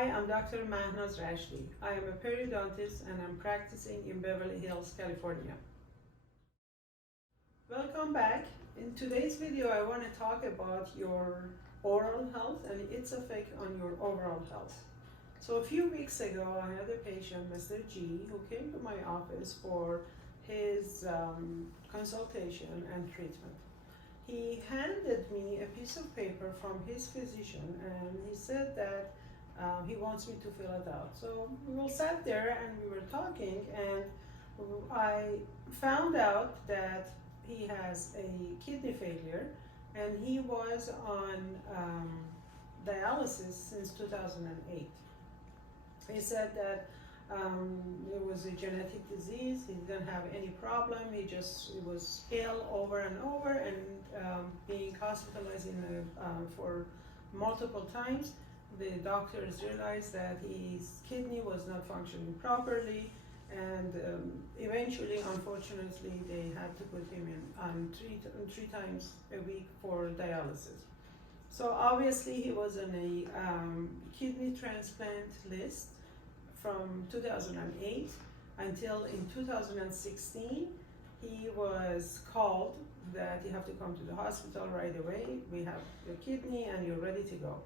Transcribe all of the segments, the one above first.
Hi, I'm Dr. Mahnaz Rashdi. I am a periodontist and I'm practicing in Beverly Hills, California. Welcome back. In today's video, I want to talk about your oral health and its effect on your overall health. So a few weeks ago, I had a patient, Mr. G, who came to my office for his consultation and treatment. He handed me a piece of paper from his physician and he said that he wants me to fill it out. So we all sat there and we were talking, and I found out that he has a kidney failure and he was on dialysis since 2008. He said that it was a genetic disease, he didn't have any problem, he was ill over and over and being hospitalized for multiple times. The doctors realized that his kidney was not functioning properly, and eventually, unfortunately, they had to put him in on three times a week for dialysis. So obviously, he was on a kidney transplant list from 2008 until in 2016. He was called that you have to come to the hospital right away. We have your kidney and you're ready to go.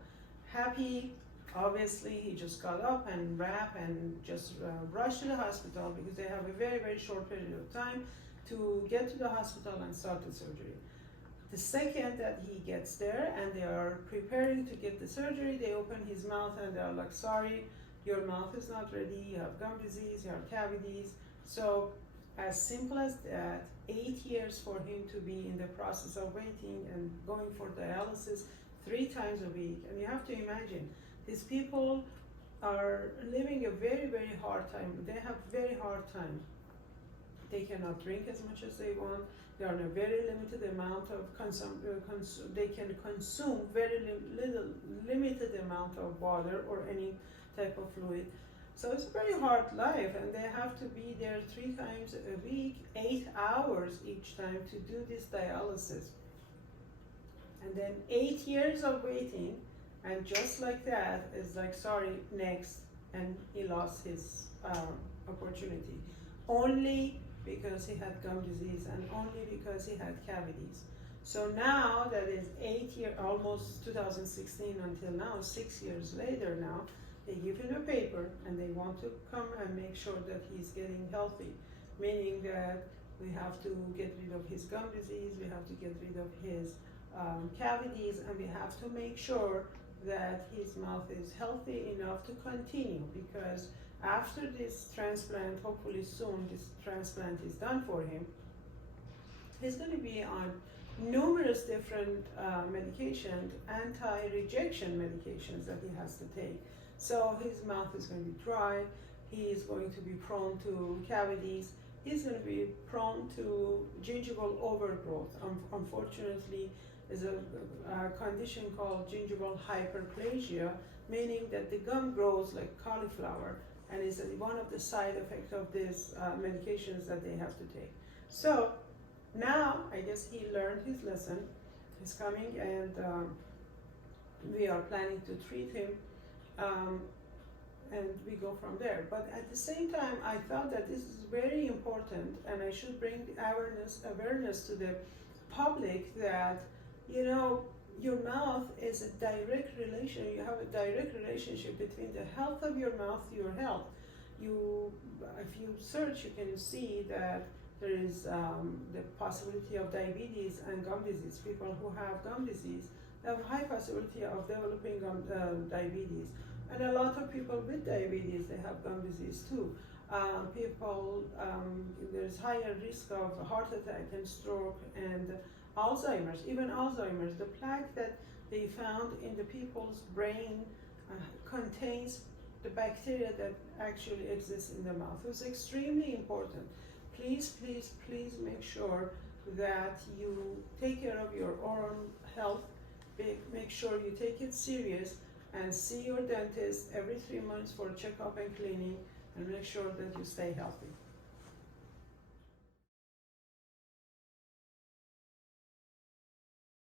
Happy, obviously, he just got up and wrapped and just rushed to the hospital because they have a very, very short period of time to get to the hospital and start the surgery. The second that he gets there and they are preparing to get the surgery, they open his mouth and they're like, sorry, your mouth is not ready, you have gum disease, you have cavities. So as simple as that, 8 years for him to be in the process of waiting and going for dialysis 3 times a week. And you have to imagine, these people are living a very, very hard time. They have very hard time. They cannot drink as much as they want. They are on a very limited amount of they can consume very limited amount of water or any type of fluid. So it's a very hard life, and they have to be there 3 times a week, 8 hours each time to do this dialysis. And then 8 years of waiting, and just like that, it's like, sorry, next, and he lost his opportunity. Only because he had gum disease and only because he had cavities. So now that is 8 years, almost 2016 until now, 6 years later now, they give him a paper and they want to come and make sure that he's getting healthy, meaning that we have to get rid of his gum disease, we have to get rid of his cavities, and we have to make sure that his mouth is healthy enough to continue, because after this transplant, hopefully soon this transplant is done for him, he's going to be on numerous different medications, anti-rejection medications that he has to take. So his mouth is going to be dry, he is going to be prone to cavities, he's going to be prone to gingival overgrowth. Unfortunately, there's a condition called gingival hyperplasia, meaning that the gum grows like cauliflower, and is one of the side effects of these medications that they have to take. So now, I guess he learned his lesson. He's coming, and we are planning to treat him, and we go from there. But at the same time, I felt that this is very important, and I should bring awareness to the public that, you know, your mouth is a direct relation. You have a direct relationship between the health of your mouth to your health. If you search, you can see that there is the possibility of diabetes and gum disease. People who have gum disease have a high possibility of developing diabetes. And a lot of people with diabetes, they have gum disease too. There's higher risk of heart attack and stroke and Alzheimer's. Even Alzheimer's, the plaque that they found in the people's brain contains the bacteria that actually exists in the mouth. It's extremely important. Please, please, please make sure that you take care of your oral health. Make sure you take it serious and see your dentist every 3 months for checkup and cleaning, and make sure that you stay healthy.